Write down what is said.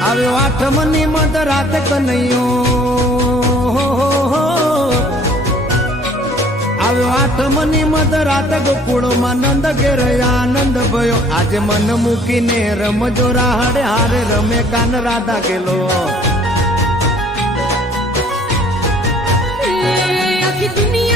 આવ્યો આઠમની મધ રાત કનૈયો આવ્યો આઠમની મધ રાત ગોકુળમાં નંદ ઘેર આનંદ ભયો આજે મન મૂકીને રમજો રાહડે હારે રમે કાન રાધા ગેલો આખી દુનિયા